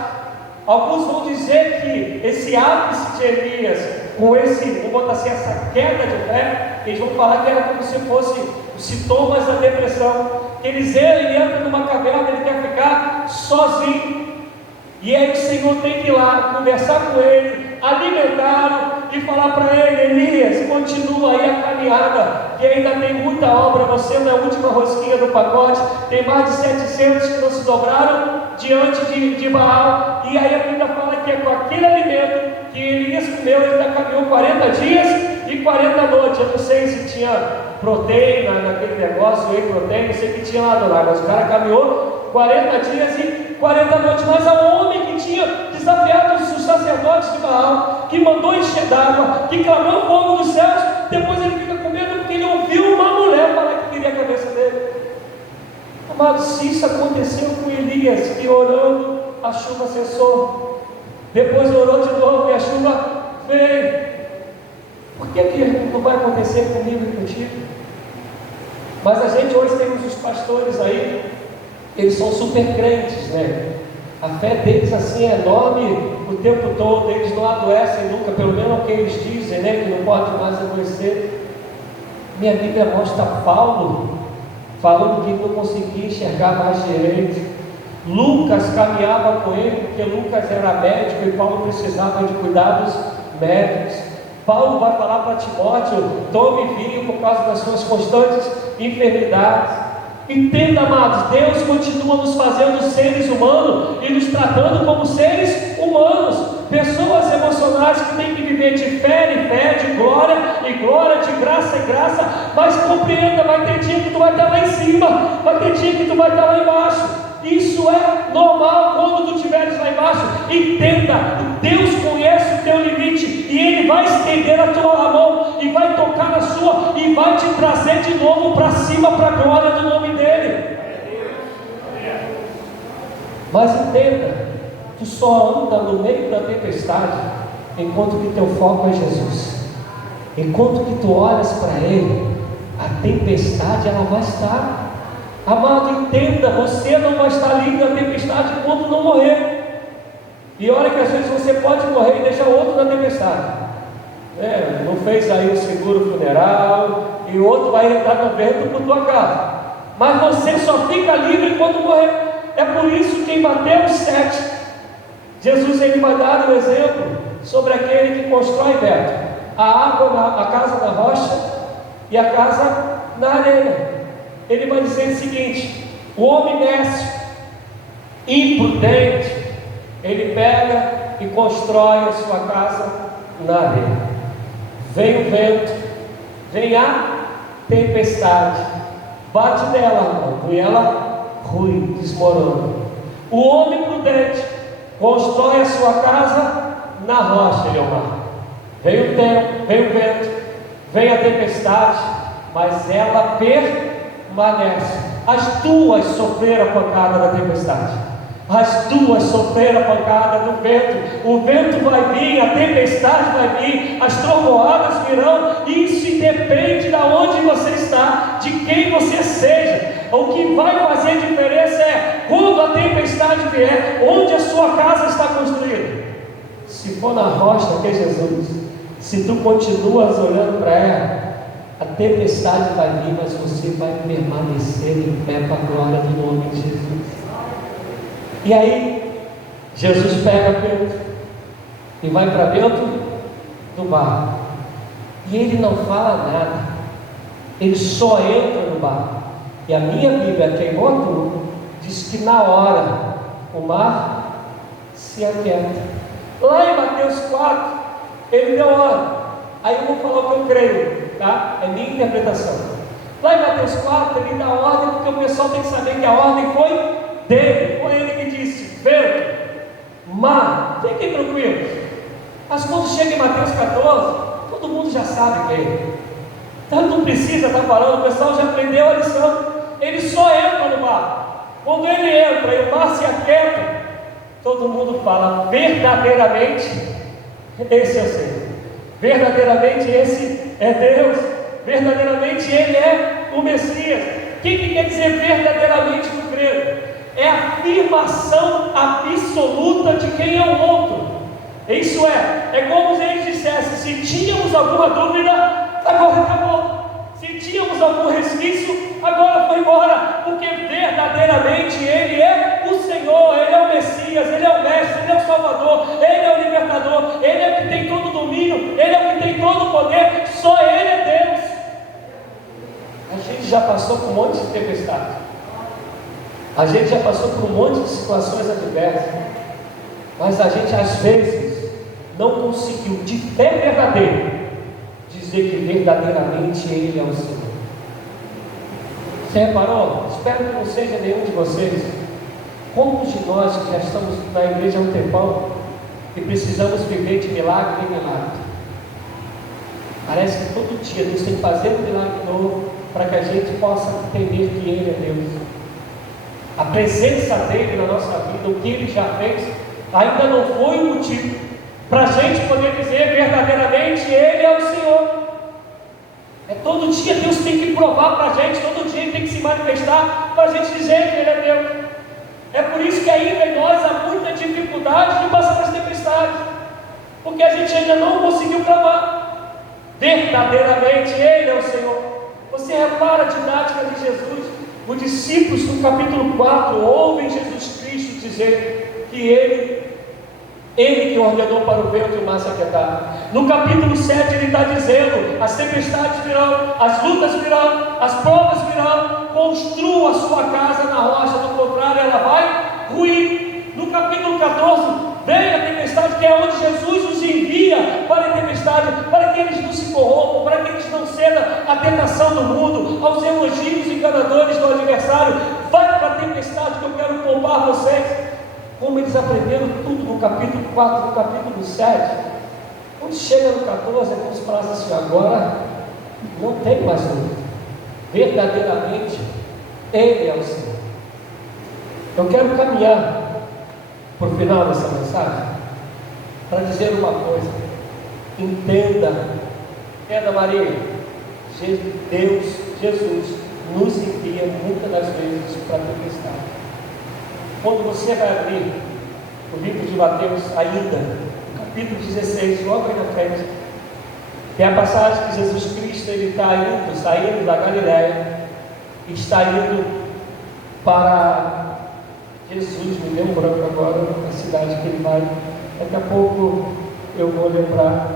Alguns vão dizer que esse ápice de Elias, com vou botar assim, essa queda de fé, eles vão falar que era como se fosse os sintomas da depressão. Ele entra numa caverna, ele quer ficar sozinho. E aí o Senhor tem que ir lá, conversar com ele, alimentá-lo e falar para ele: Elias, continua aí a caminhada, que ainda tem muita obra, você não é a última rosquinha do pacote, tem mais de 700 que não se dobraram diante de Baal. E aí a Bíblia fala que é com aquele alimento que Elias comeu, ele ainda caminhou 40 dias e 40 noites. Eu não sei se tinha proteína naquele negócio, whey protein, não sei o que tinha lá do lado, mas o cara caminhou 40 dias e 40 noites. Mas há um homem que tinha desafiado os sacerdotes de Baal, que mandou encher d'água, que clamou o fogo dos céus. Depois ele fica com medo porque ele ouviu uma mulher falar que queria a cabeça dele. Amados, se isso aconteceu com Elias, que orando a chuva cessou, depois orou de novo e a chuva veio, por que não vai acontecer comigo e contigo? Mas a gente hoje temos os pastores aí, eles são super crentes, né? A fé deles assim é enorme o tempo todo, eles não adoecem nunca, pelo menos o que eles dizem, né? Que não pode mais adoecer. Minha Bíblia mostra Paulo falando que não conseguia enxergar mais direito. Lucas caminhava com ele, porque Lucas era médico e Paulo precisava de cuidados médicos. Paulo vai falar para Timóteo: tome vinho por causa das suas constantes enfermidades. Entenda, amados, Deus continua nos fazendo seres humanos e nos tratando como seres humanos, pessoas emocionais que têm que viver de fé em fé, de glória em glória, de graça em graça. Mas compreenda, vai ter dia que tu vai estar lá em cima, vai ter dia que tu vai estar lá embaixo. Isso é normal quando tu estiveres lá embaixo. Entenda, Deus conhece o teu limite e Ele vai estender a tua mão e vai tocar na sua e vai te trazer de novo para cima, para a glória do nome dEle. Mas entenda, tu só anda no meio da tempestade enquanto que teu foco é Jesus. Enquanto que tu olhas para Ele, a tempestade ela vai estar. Amado, entenda, você não vai estar livre da tempestade enquanto não morrer. E olha que às vezes você pode morrer e deixar outro na tempestade. Não fez aí o seguro funeral e o outro vai entrar no vento por tua casa. Mas você só fica livre quando morrer. É por isso que em Mateus 7, Jesus ele vai dar um exemplo sobre aquele que constrói, Beto, a casa na rocha e a casa na areia. Ele vai dizer o seguinte: o homem nécio, imprudente, ele pega e constrói a sua casa na areia. Vem o vento, vem a tempestade, bate nela, irmão, e ela rui, desmorona. O homem prudente constrói a sua casa na rocha, Leomar. Vem o tempo, vem o vento, vem a tempestade, mas ela permanece. As duas sofreram a pancada da tempestade, as duas sofreram a pancada do vento. O vento vai vir, a tempestade vai vir, as trovoadas virão. Isso depende de onde você está, de quem você seja. O que vai fazer diferença é quando a tempestade vier, onde a sua casa está construída. Se for na rocha que é Jesus, se tu continuas olhando para ela, a tempestade vai vir, mas você vai permanecer em pé para a glória do nome de Jesus. E aí, Jesus pega Pedro e vai para dentro do barco. E ele não fala nada, ele só entra no barco. E a minha Bíblia, que é igual a tua, diz que na hora o mar se aquieta. Lá em Mateus 4, ele deu ordem. Aí eu vou falar o que eu creio, tá? É minha interpretação. Lá em Mateus 4, ele dá ordem, porque o pessoal tem que saber que a ordem foi dele. Foi ele que disse: vento, mar, fiquem tranquilos. Mas quando chega em Mateus 14, todo mundo já sabe quem é. Então não precisa estar falando, o pessoal já aprendeu a lição. Ele só entra no mar. Quando ele entra e o mar se aquieta, todo mundo fala: verdadeiramente, esse é o Senhor. Verdadeiramente esse é Deus, verdadeiramente Ele é o Messias. O que quer dizer verdadeiramente no grego? é a afirmação absoluta de quem é o outro. Isso é como se eles dissessem: se tínhamos alguma dúvida, agora acabou. Se tínhamos algum resquício, agora foi embora, porque verdadeiramente Ele é o Senhor, Ele é o Messias, Ele é o Mestre, Ele é o Salvador, Ele é o Libertador, Ele é o que tem todo o domínio, Ele é o que tem todo o poder, só Ele é Deus. A gente já passou por um monte de tempestade, a gente já passou por um monte de situações adversas, mas a gente às vezes não conseguiu, de fé verdadeira, dizer que verdadeiramente Ele é o Senhor. Você reparou? Espero que não seja nenhum de vocês. Como de nós que já estamos na igreja há um tempão e precisamos viver de milagre em milagre? Parece que todo dia Deus tem que fazer um milagre novo para que a gente possa entender que Ele é Deus. A presença dEle na nossa vida, o que Ele já fez, ainda não foi o motivo para a gente poder dizer verdadeiramente Ele é o Senhor. Todo dia Deus tem que provar para a gente, todo dia Ele tem que se manifestar para a gente dizer que Ele é Deus. É por isso que ainda em nós há muita dificuldade de passar as tempestades, porque a gente ainda não conseguiu clamar verdadeiramente Ele é o Senhor. Você repara a didática de Jesus. Os discípulos no capítulo 4 ouvem Jesus Cristo dizer que Ele que ordenou para o vento e o mar se aquietar. No capítulo 7 Ele está dizendo: as tempestades virão, as lutas virão, as provas virão, construa a sua casa na rocha, do contrário ela vai ruir. No capítulo 14 vem a tempestade, que é onde Jesus os envia para a tempestade, para que eles não se corrompam, para que eles não cedam à tentação do mundo, aos elogios enganadores do adversário. Vai para a tempestade que eu quero poupar vocês. Como eles aprenderam tudo no capítulo 4, no capítulo 7, quando chega no 14, é como se falasse assim: agora não tem mais dúvida, verdadeiramente Ele é o Senhor. Eu quero caminhar para o final dessa mensagem para dizer uma coisa: entenda, Maria, Jesus nos envia muitas das vezes para a tempestade. Quando você vai abrir o livro de Mateus, ainda, no capítulo 16, logo aí na frente, tem a passagem que Jesus Cristo está saindo da Galiléia, e está indo para Jesus, me deu um branco agora, na cidade que ele vai. Daqui a pouco eu vou lembrar.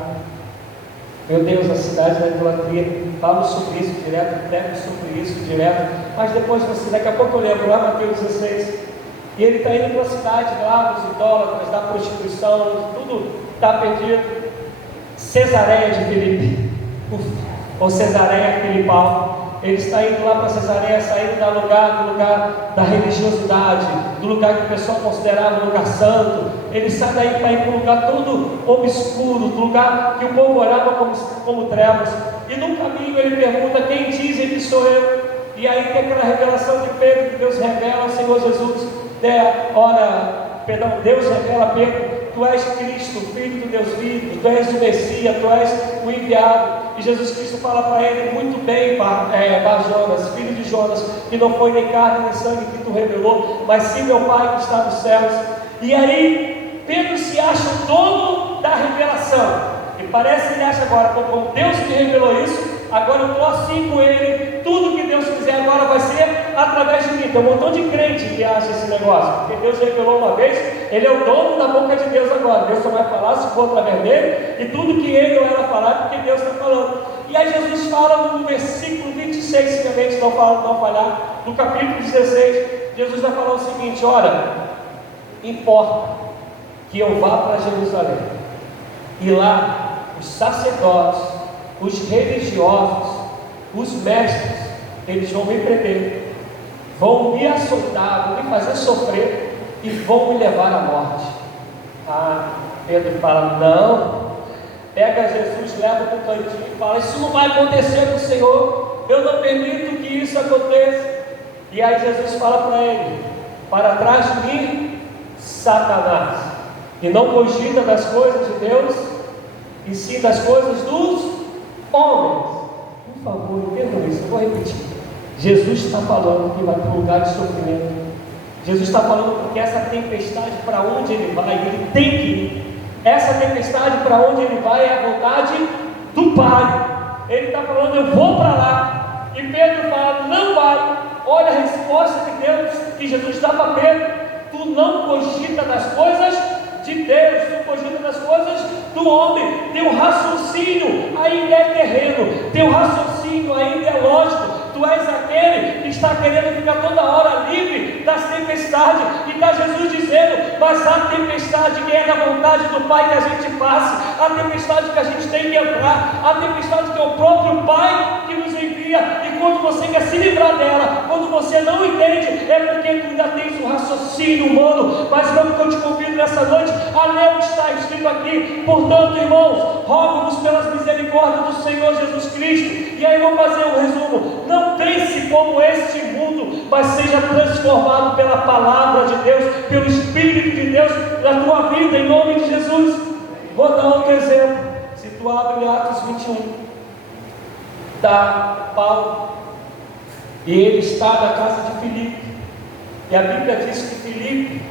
Meu Deus, a cidade da idolatria. Falo sobre isso direto, pego sobre isso direto, mas depois daqui a pouco eu lembro, lá Mateus 16. E ele está indo para a cidade lá dos idólatras, da prostituição, tudo está perdido. Cesareia de Filipe, ou Cesareia Filipal. Ele está indo lá para Cesareia, saindo do lugar da religiosidade, do lugar que o pessoal considerava um lugar santo. Ele sai daí para ir para um lugar todo obscuro, do lugar que o povo olhava como trevas. E no caminho ele pergunta: quem dizem que sou eu? E aí tem aquela revelação de Pedro, que Deus revela ao Senhor Jesus. Deus revela a Pedro: tu és Cristo, Filho do Deus vivo, tu és o Messias, tu és o enviado. E Jesus Cristo fala para ele: muito bem, Bar Jonas, filho de Jonas, que não foi nem carne nem sangue que tu revelou, mas sim meu Pai que está nos céus. E aí Pedro se acha o dono da revelação, e parece que ele acha agora: como Deus me revelou isso, agora eu estou assim com Ele, tudo que Deus fizer agora vai ser através de mim. Tem um montão de crente que acha esse negócio, porque Deus revelou uma vez, Ele é o dono da boca de Deus agora. Deus só vai falar se for através dele, e tudo que ele ou ela falar é porque Deus está falando. E aí Jesus fala no versículo 26, se a mente não falhar, no capítulo 16, Jesus vai falar o seguinte: olha, importa que eu vá para Jerusalém, e lá os sacerdotes, os religiosos, os mestres, eles vão me prender, vão me açoitar, vão me fazer sofrer e vão me levar à morte. Pedro fala: não. Pega Jesus, leva para o cantinho e fala: isso não vai acontecer com o Senhor, eu não permito que isso aconteça. E aí Jesus fala para ele: para trás de mim, Satanás, e não cogita das coisas de Deus, e sim das coisas dos homens. Por favor, entendam isso, eu vou repetir. Jesus está falando que vai para um lugar de sofrimento, Jesus está falando porque essa tempestade, para onde ele vai, ele tem que ir. Essa tempestade, para onde ele vai, é a vontade do Pai. Ele está falando, eu vou para lá. E Pedro fala, não vai. Olha a resposta de Deus que Jesus dá para Pedro: tu não cogita das coisas de Deus, tu cogita das coisas do homem. Teu raciocínio ainda é terreno, teu raciocínio ainda é lógico. Tu és aquele que está querendo ficar toda hora livre das tempestades, e está Jesus dizendo, mas a tempestade que é da vontade do Pai que a gente passe, a tempestade que a gente tem que entrar, a tempestade que é o próprio Pai que nos envia, e quando você quer se livrar dela, quando você não entende, é porque tu ainda tens um raciocínio humano. Mas não, que eu te convido nessa noite a ler o que está escrito aqui. Portanto, irmãos, rogo-vos pelas misericórdias do Senhor Jesus Cristo. E aí eu vou fazer um resumo: não pense como este mundo, mas seja transformado pela palavra de Deus, pelo Espírito de Deus na tua vida, em nome de Jesus. Vou dar outro exemplo. Se tu abre Atos 21, está Paulo, e ele está na casa de Filipe, e a Bíblia diz que Filipe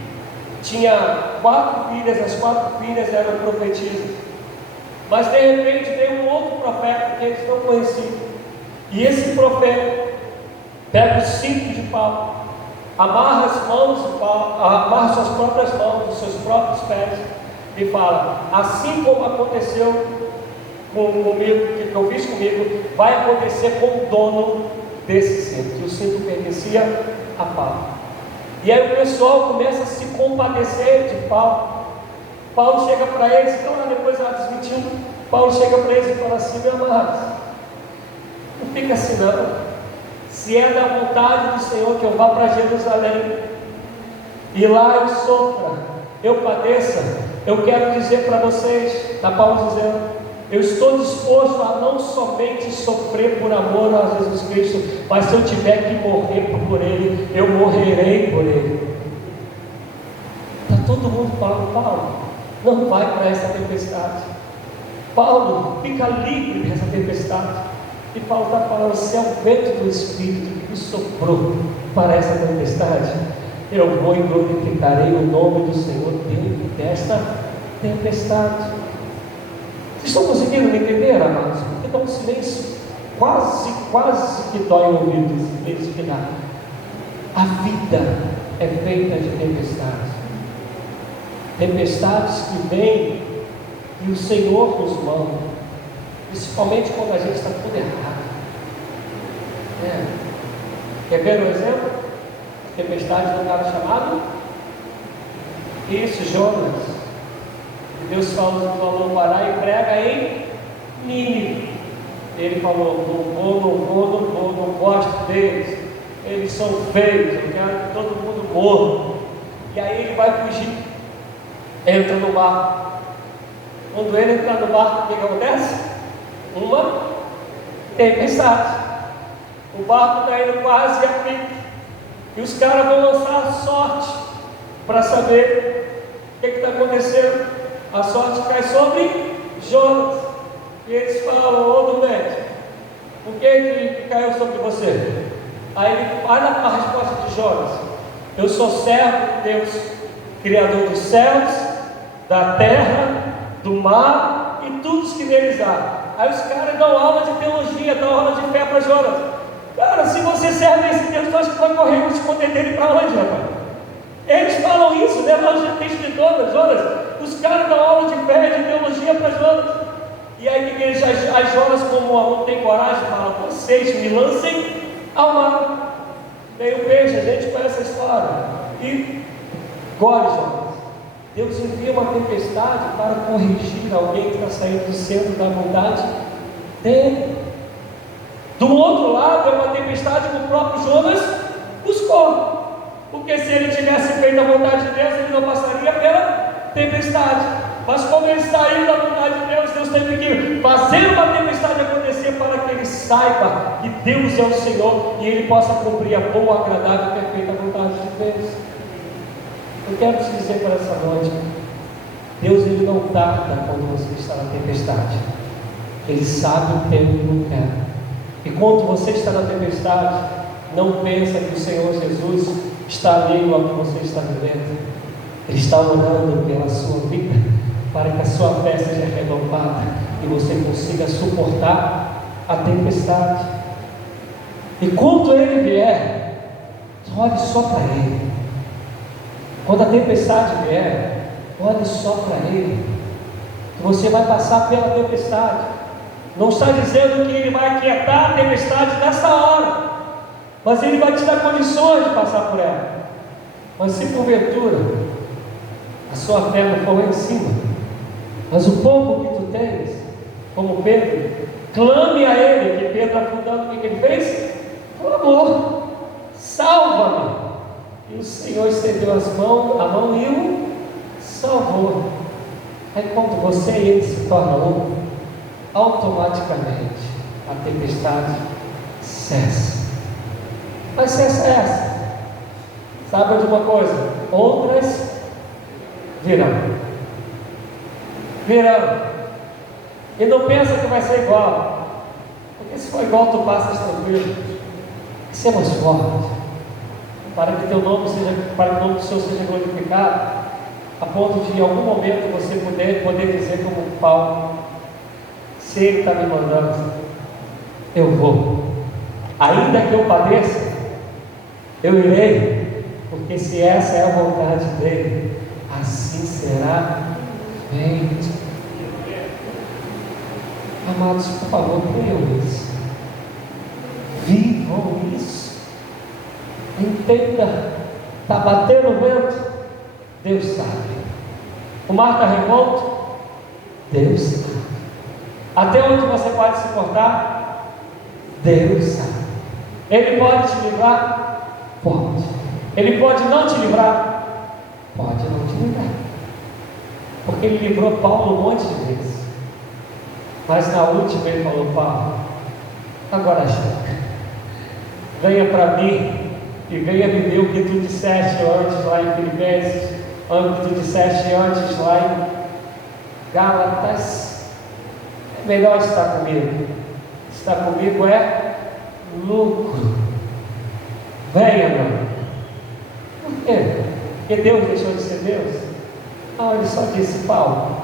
tinha 4 filhas, as 4 filhas eram profetisas, mas de repente veio um outro profeta que eles não conheciam, e esse profeta pega os cintos de Paulo, amarra as mãos de Paulo, amarra suas próprias mãos, os seus próprios pés, e fala: assim como aconteceu comigo, que eu fiz comigo, vai acontecer com o dono desse cinto. E o cinto pertencia a Paulo. E aí o pessoal começa a se compadecer de Paulo. Paulo chega para eles, então lá depois de Atos 21, Paulo chega para eles e fala assim: meus amados, não fica assim não. Se é da vontade do Senhor que eu vá para Jerusalém, e lá eu sofra, eu padeça, eu quero dizer para vocês, está Paulo dizendo, eu estou disposto a não somente sofrer por amor a Jesus Cristo, mas se eu tiver que morrer por Ele, eu morrerei por Ele. Está todo mundo falando: Paulo, não vai para essa tempestade. Paulo, fica livre dessa tempestade. E Paulo está falando: se é o vento do Espírito que soprou para essa tempestade, eu vou e glorificarei o nome do Senhor dentro desta tempestade. Vocês estão conseguindo me entender, amados? Porque dá um silêncio quase que dói o ouvido desse final. A vida é feita de tempestades. Tempestades que vêm e o Senhor nos manda, principalmente quando a gente está tudo errado. Quer ver um exemplo? Tempestade de um cara chamado Jonas. Deus falou parar e prega em Nínive. Ele falou: não gosto deles, eles são feios, eu quero que todo mundo morra. E aí ele vai fugir, entra no barco. Quando ele entra no barco, o que acontece? Uma tempestade. O barco está indo quase a pique, e os caras vão lançar a sorte para saber o que está acontecendo. A sorte cai sobre Jonas, e eles falam: ô Domédio, por que caiu sobre você? Aí ele olha a resposta de Jonas: eu sou servo de Deus, Criador dos céus, da terra, do mar e tudo que neles há. Aí os caras dão aula de teologia, dão aula de fé para Jonas. Cara, se você serve esse Deus, tu acha que vai correr com esconder dele para onde, rapaz? Eles falam isso, né? Lá no texto de Jonas. Os caras dão aula de fé, de teologia para Jonas. E aí que eles, as Jonas, como não tem coragem, falam: vocês me lancem ao mar. Veio o peixe, a gente conhece a história. E gole Jonas. Deus envia uma tempestade para corrigir alguém que está saindo do centro da vontade dele. Do outro lado é uma tempestade que o próprio Jonas buscou. Porque se ele tivesse feito a vontade de Deus, ele não passaria pela tempestade. Mas como ele saiu da vontade de Deus, Deus teve que fazer uma tempestade acontecer para que ele saiba que Deus é o Senhor e ele possa cumprir a boa, agradável e perfeita vontade de Deus. Eu quero te dizer para essa noite: Deus, ele não tarda quando você está na tempestade. Ele sabe o tempo que não quer. E quando você está na tempestade, não pensa que o Senhor Jesus está alheio ao que você está vivendo. Ele está orando pela sua vida, para que a sua fé seja renovada e você consiga suportar a tempestade. E quando ele vier, olhe só para ele. Quando a tempestade vier, olhe só para ele. Que você vai passar pela tempestade. Não está dizendo que ele vai aquietar a tempestade nessa hora, mas ele vai te dar condições de passar por ela. Mas se porventura a sua fé não for lá em cima, mas o pouco que tu tens, como Pedro, clame a ele, que Pedro afundando, o que ele fez? Clamou: salva-me. E o Senhor estendeu a mão e o salvou. Aí quando você e ele se tornam um, automaticamente a tempestade cessa. Mas cessa essa. Sabe de uma coisa? Outras virão. E não pensa que vai ser igual. Porque se for igual, tu passas tranquilo. Ser mais forte, para que teu nome seja, para que o nome do Senhor seja glorificado, a ponto de em algum momento você poder dizer como Paulo: se Ele está me mandando, eu vou. Ainda que eu padeça, eu irei, porque se essa é a vontade dele, assim será feito. Amados, por favor, creiam isso. Vivam isso. Entenda. Está batendo o vento? Deus sabe. O mar está revolto? Deus sabe. Até onde você pode suportar? Deus sabe. Ele pode te livrar? Pode. Ele pode não te livrar? Pode não te livrar. Porque ele livrou Paulo um monte de vezes. Mas na última ele falou: Paulo, agora chega. Venha para mim e venha viver o que tu disseste antes lá em Filipenses, o que tu disseste antes lá em Gálatas. É melhor estar comigo. Estar comigo é lucro. Venha, meu. Por quê? Porque Deus deixou de ser Deus? Não, ele só disse: Paulo,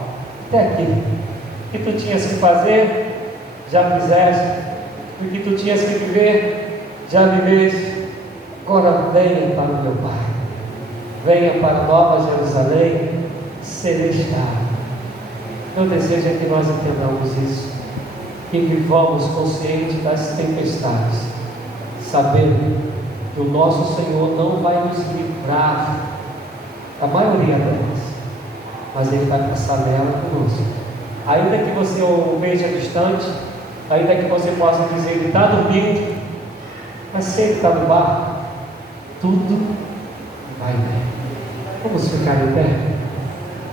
até aqui. O que tu tinhas que fazer, já fizeste. O que tu tinhas que viver, já viveste. Agora venha para o meu Pai. Venha para a Nova Jerusalém celestial. Meu desejo é que nós entendamos isso, que vivamos conscientes das tempestades, sabendo que o nosso Senhor não vai nos livrar da maioria delas, mas Ele vai passar nela conosco. Ainda que você o veja distante, ainda que você possa dizer: Ele está dormindo, mas se Ele está no barco, tudo vai bem. Vamos ficar em pé?